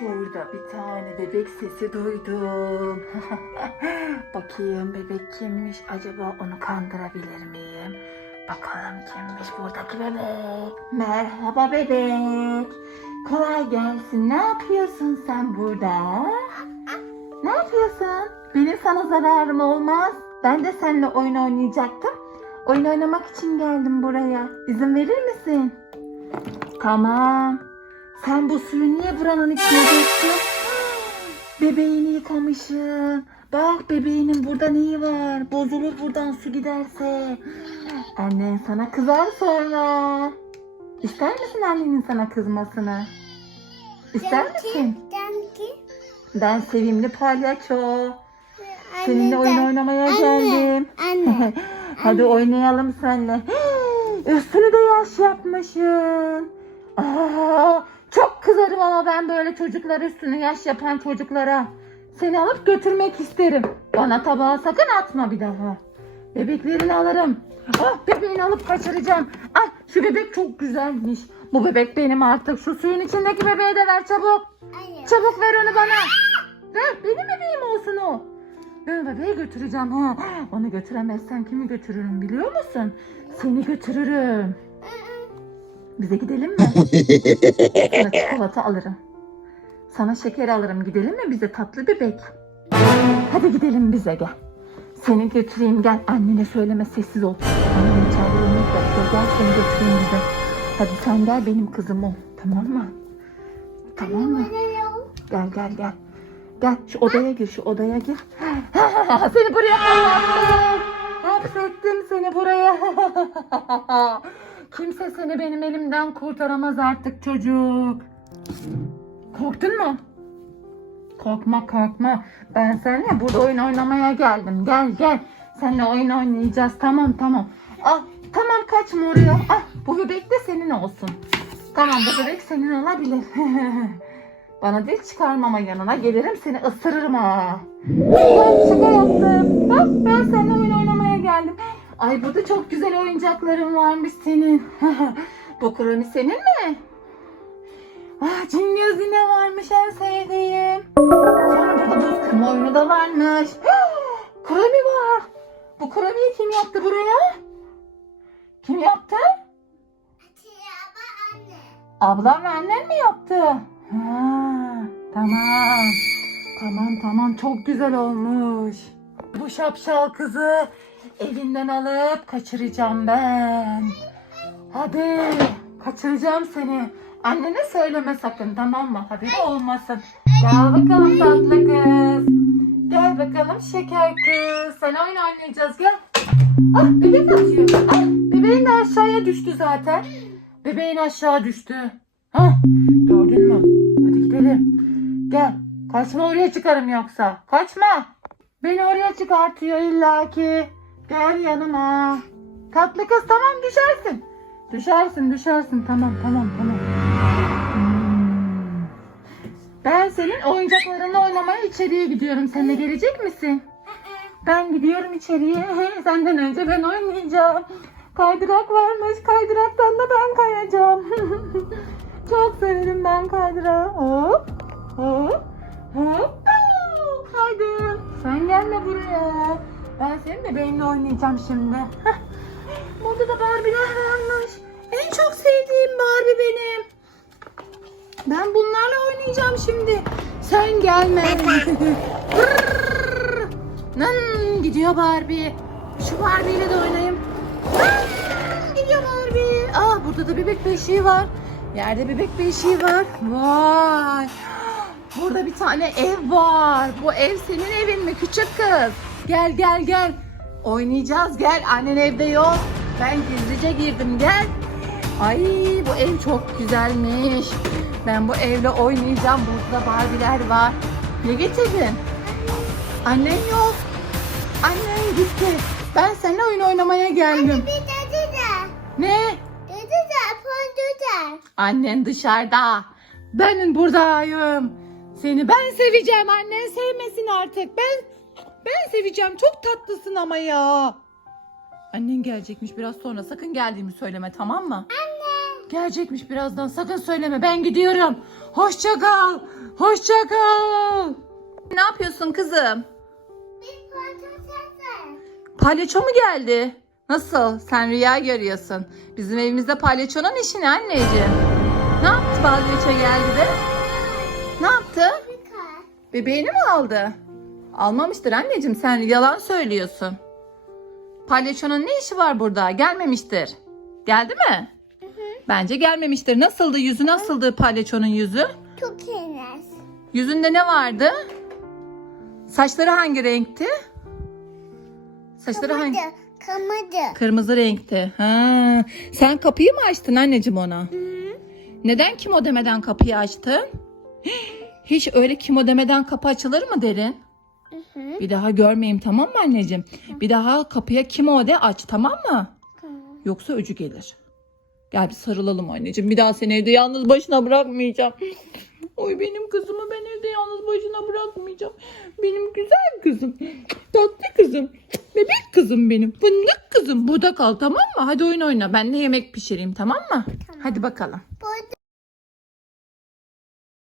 Burada bir tane bebek sesi duydum. Bakayım bebek kimmiş? Acaba onu kandırabilir miyim? Bakalım kimmiş buradaki bebek? Merhaba bebek. Kolay gelsin. Ne yapıyorsun sen burada? Ne yapıyorsun? Benim sana zararım olmaz. Ben de seninle oyun oynayacaktım. Oyun oynamak için geldim buraya. İzin verir misin? Tamam. Sen bu suyu niye buranın içine döktün? Bebeğini yıkamışsın. Bak bebeğinin burada neyi var? Bozulur buradan su giderse. Annen sana kızar sonra. İster misin annenin sana kızmasını? İster misin? Ben sevimli palyaço. Seninle oyun oynamaya geldim. Anne. Hadi oynayalım seninle. Üstünü de yaş yapmışsın. Aa, kızarım ama ben böyle çocuklar üstünü yaş yapan çocuklara. Seni alıp götürmek isterim. Bana tabağa sakın atma bir daha. Bebeklerini alırım. Ah bebeğini alıp kaçıracağım. Ah şu bebek çok güzelmiş. Bu bebek benim artık. Şu suyun içindeki bebeğe de ver çabuk. Anne. Çabuk ver onu bana. Ver benim bebeğim olsun o. Ben bebeği götüreceğim ha. Onu götüremezsem kimi götürürüm biliyor musun? Seni götürürüm. Bize gidelim mi? Sana çikolata alırım. Sana şeker alırım. Gidelim mi bize tatlı bebek? Hadi gidelim bize gel. Seni götüreyim gel. Annene söyleme sessiz ol. Annem içeride yemek yapıyor. Gel seni götüreyim bize. Hadi sen gel benim kızım ol. Tamam mı? Tamam mı? Gel gel gel. Gel şu odaya gir şu odaya gir. seni buraya kapattım. Hapsettim seni buraya. Kimse seni benim elimden kurtaramaz artık çocuk. Korktun mu? Korkma korkma. Ben seninle burada oyun oynamaya geldim. Gel gel. Seninle oyun oynayacağız. Tamam tamam. Ah tamam kaçma oraya. Ah bu bebek de senin olsun. Tamam bu bebek senin olabilir. Bana dil çıkarmama yanına gelirim seni ısırırım ha. Bak şaka yaptım. Bak ben seninle oyun oynamaya geldim. Ay burada çok güzel oyuncakların varmış senin. Bu kremi senin mi? Ah cin gözü ne varmış en sevdiğim. Sonra burada buz kırma oyunu da varmış. kremi var. Bu kremiyi kim yaptı buraya? Kim yaptı? Ablam ve annen mi yaptı? Ha, tamam. Tamam tamam çok güzel olmuş. Bu şapşal kızı evinden alıp kaçıracağım ben. Hadi kaçıracağım seni. Annene söyleme sakın tamam mı? Haberi olmasın. Gel bakalım tatlı kız. Gel bakalım şeker kız. Sen oyun oynayacağız gel. Ah bebek kaçıyor. Ah, bebeğin de aşağıya düştü zaten. Bebeğin aşağı düştü. Hah gördün mü? Hadi gidelim. Gel. Kaçma oraya çıkarım yoksa. Kaçma. Beni oraya çıkartıyor illaki. Gel yanıma. Tatlı kız tamam düşersin. Düşersin düşersin tamam tamam tamam. Hmm. Ben senin oyuncaklarınla oynamaya içeriye gidiyorum. Sen de gelecek misin? Ben gidiyorum içeriye. Senden önce ben oynayacağım. Kaydırak varmış. Kaydıraktan da ben kayacağım. Ben senin bebeğinle oynayacağım şimdi. Heh. Burada da Barbie'ler varmış. En çok sevdiğim Barbie benim. Ben bunlarla oynayacağım şimdi. Sen gelme. Nın, gidiyor Barbie. Şu Barbie ile de oynayayım. Gidiyor Barbie. Aa burada da bebek beşiği var. Yerde bebek beşiği var. Vay. Burada bir tane ev var. Bu ev senin evin mi küçük kız? Gel gel gel. Oynayacağız gel. Annen evde yok. Ben gizlice girdim gel. Ay bu ev çok güzelmiş. Ben bu evle oynayacağım. Burada Barbie'ler var. Ne getirdin? Annen yok. Annen gitti. Ben seninle oyun oynamaya geldim. Ne? Annen dışarıda. Ben buradayım. Seni ben seveceğim. Annen sevmesin artık. Ben ben seveceğim. Çok tatlısın ama ya. Annen gelecekmiş biraz sonra. Sakın geldiğimi söyleme tamam mı? Anne. Gelecekmiş birazdan. Sakın söyleme. Ben gidiyorum. Hoşça kal. Hoşça kal. Ne yapıyorsun kızım? Palyaço mu geldi? Nasıl? Sen rüya görüyorsun. Bizim evimizde palyaçonun işi ne anneciğim? Ne yaptı palyaço geldi de? Ne yaptı? Bebeğini mi aldı? Almamıştır anneciğim sen yalan söylüyorsun. Palyaçonun ne işi var burada? Gelmemiştir. Geldi mi? Bence gelmemiştir. Nasıldı yüzü nasıldı palyaçonun yüzü? Çok iğrenç. Yüzünde ne vardı? Saçları hangi renkti? Saçları hangi? Kamadı. Kırmızı renkti. Ha. Sen kapıyı mı açtın anneciğim ona? Neden kim o demeden kapıyı açtın? Hiç öyle kim o demeden kapı açılır mı derin? Bir daha görmeyeyim tamam mı anneciğim? Bir daha kapıya kim o de aç tamam mı? Yoksa öcü gelir. Gel bir sarılalım anneciğim. Bir daha seni evde yalnız başına bırakmayacağım. Oy benim kızımı ben evde yalnız başına bırakmayacağım. Benim güzel kızım. Tatlı kızım. Bebek kızım benim. Fındık kızım. Burada kal tamam mı? Hadi oyun oyna. Ben de yemek pişireyim tamam mı? Hadi bakalım.